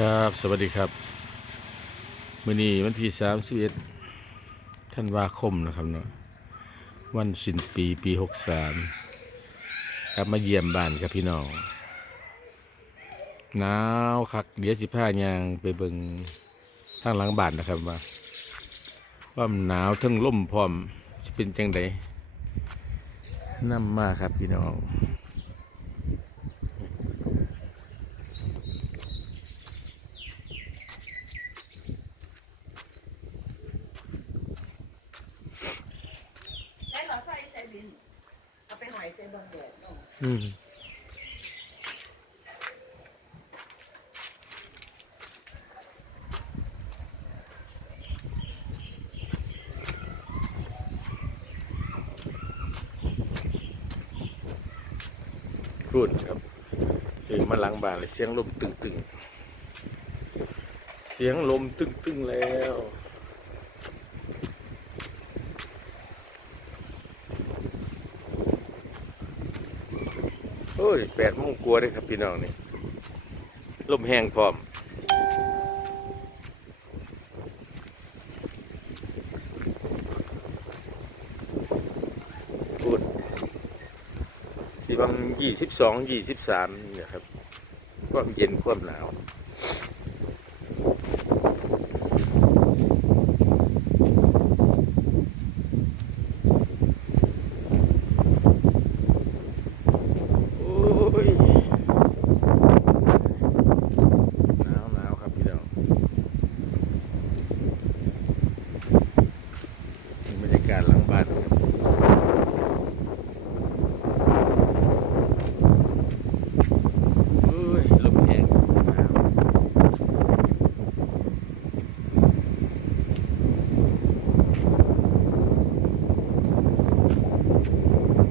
ครับ สวัสดีครับมื้อนี้วันที่31ธันวาคมนะครับเนาะวันสิ้นปีปี63ครับมาเยี่ยมบ้านกับพี่น้องหนาวคักเดี๋ยวสิพายางไปเบิงทางหลังบ้านนะครับว่าว่าหนาวทั้งลมพร้อมสิเป็นจังไดนำมาครับพี่น้อง ได้หลอด ดินเอาไปหอยใส่บนแดดเนาะอืมพูดครับถึงมาหลังบ้านเลยเสียงลมตึงตึงๆ เสียงลมตึงตึงๆแล้ว ยแปดโมงกลัวเลยครับพี่น้องนี่ลมแห้งพร้อม พูดสีบังยี่สิบสองยี่สิบสามนี่ครับ ความเย็นความหนาว โอ้ย หนาวหนาวครับพี่น้องนี่บรรยากาศหลังบ้านครับโอ้ยลมแห้งหนาว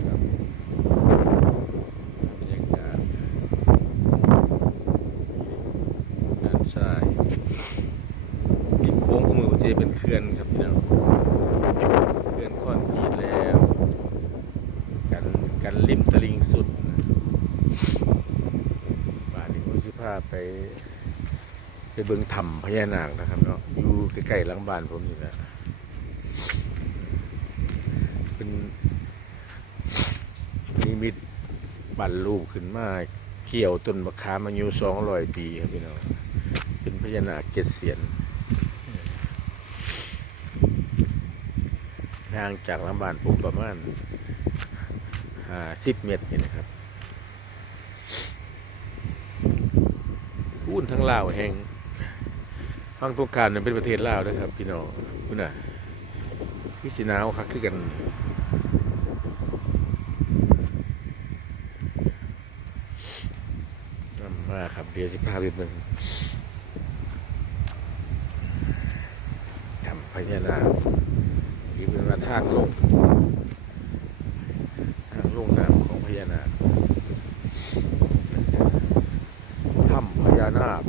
ครับบรรยากาศ ด้านซ้ายดินโค้งของมือมันจะเป็นเขื่อนครับพี่น้องเขื่อนคอนกรีตแล้ว กันกันริมตลิ่ งสุดบ้านนี้ผมสิพาไป ไปเบิ่งถ้ำพญานาคนะครับเนาะอยู่ใกล้ๆหลังบ้านผมนี่แหละเป็นนิมิตบันรูปขึ้นมาเกี่ยวต้นมะขามอายุสองร้อยปีครับพี่น้องเป็นพญานาคเจ็ดเสียนห่างจากลำบานผมประมาณาสิบเมตรนี่นะครับอุ้นทั้งลาวแห่งฟังตรงการเนี่ยเป็นประเทศลาวนะครับ พี่น้องคุณน่ะพี่สิหนาวคักคือกันนำมาครับเดี๋ยวจะพาไปเบิ่งทำพญานาคที่เป็นมาทางลงทาง ลงน้ำของพญานาคถ้ำพญานาค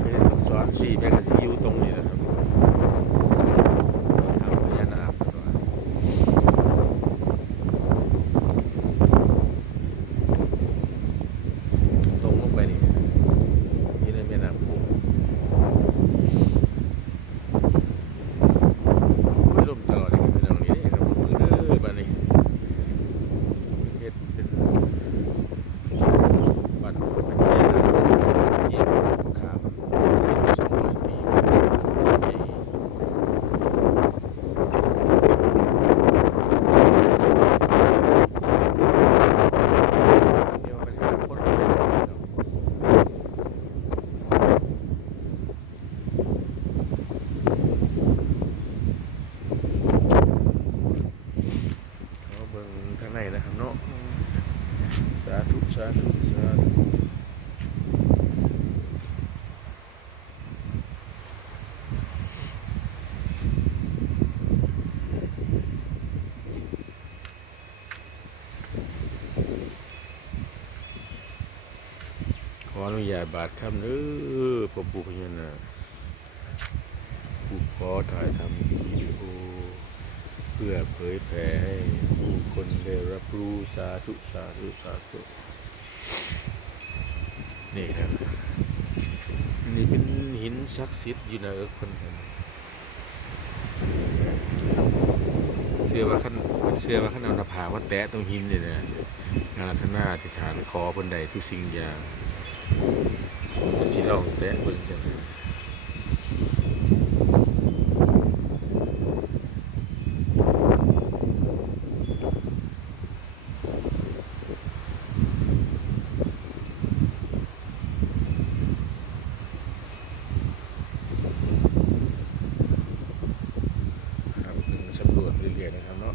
เป็นลูกศรสี่แม่กะทิอยู่ตรงนี้นะครับถ้ำพญานาค ตรงลงไปนี่อยู่ในแม่น้ำโขงโอ้ยลมตลอดเลยครับพี่น้องนี่นี่ครับผมเออบ้านนี้เฮ็ดเป็นบ้านเป็นแม่น้ำเยี่ยมขามอายุสองร้อยปีใหญ่เดี๋ยวไปหาคนมาเล่นกันเนาะ เอาเบิ่งข้างในนะครับเนาะสาธุสาธุสาธุ ขออนุญาตบาทคำเด้อพ่อปู่พญานาคผู้ขอถ่ายทำวิดีโอ เพื่อเผยแผ่ให้ผู้คนได้รับรู้สาธุสาธุสาธุนี่ครับนี่เป็นหินศักดิ์สิทธิ์อยู่นะเออคนครับเชื่อว่าขั้นเชื่อว่าขั้นเอาหน้าผาว่าแตะตรงหินเนี่ยนะงาธนาธิฐานขอบนใดทุกสิ่งอย่าง สิลองแตะเบิ่งจังครับสำรวจเรื่อยๆนะครับเนาะ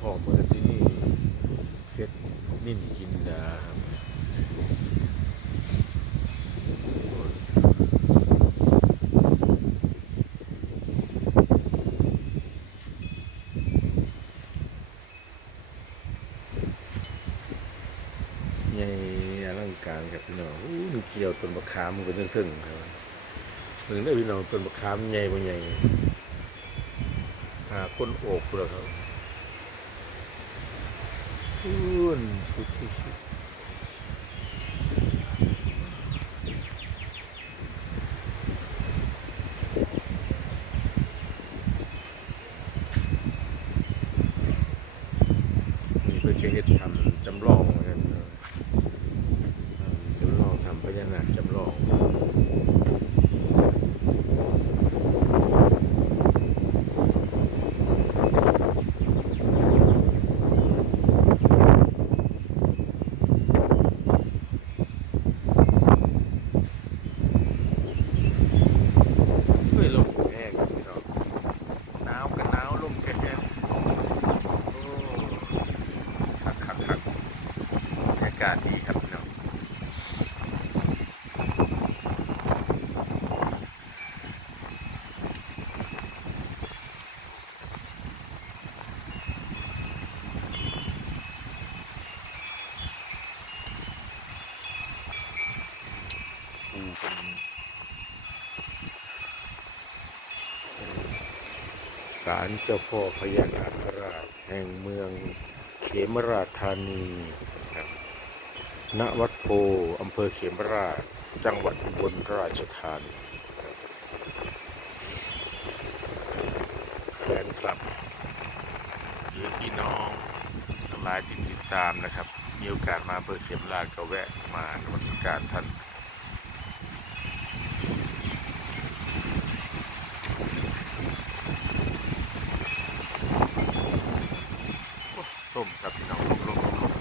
ไก่ทองเมื่อที่นี่เพชรนิ่นกินดาครับใหญ่อลังการครับพี่น้องอู้เกี่ยวต้นมะขามมันก็ถึงๆครับเพิ่งได้พี่น้องต้นมะขามใหญ่บ่าใหญ่หาคนโอบพุ่นแล้วครับ อุ่นสุดสุดสุดนี่เพื่อจะเฮ็ดทำจำลองกันเนอะจำลองทำพญานาคจำลอง เฮ้ยลมแห้งพี่น้องหนาวกันหนาวลมกันแห้งโอ้คักคักคักบรรยากาศดีครับพี่น้องปูเป็นศาลเจ้าพ่อพญานาคราชแห่งเมืองเขมราชธานีณวัดโพอำเภอเขมราช จังหวัดอุบลราชธานีแฟนคลับหรือพี่น้องทั้งหลายที่ติดตามนะครับ มีโอกาสมาอำเภอเขมราชก็แวะมานมัสการท่าน ส้มครับพี่น้องลมลมลมลม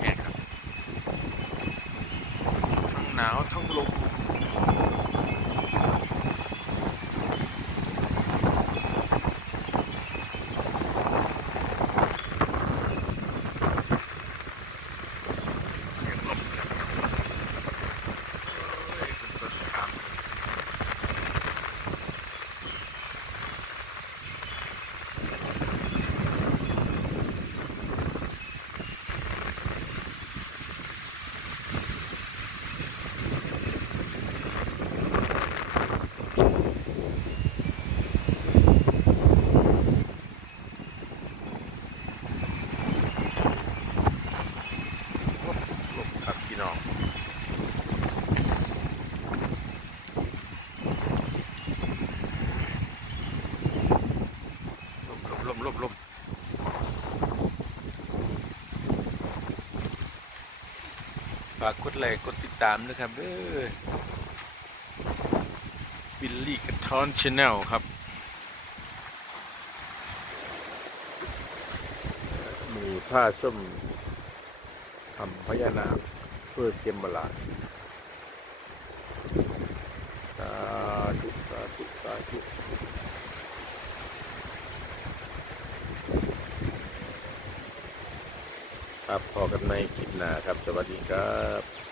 แห้งครับทั้งหนาวทั้งลมเสียงลมครับเอ้ยคุณต้นครับ ลมครับพี่น้องลมลมลมลมลม ฝากกดไลค์กดติดตามนะครับเด้อบิลลี่กระท้อนชาแนลครับมีผ้าส้มทำพญานาคเพื่อเทียมบาลาสาธุสาธุสาธุ ครับพอกันในคลิปหน้าครับ สวัสดีครับ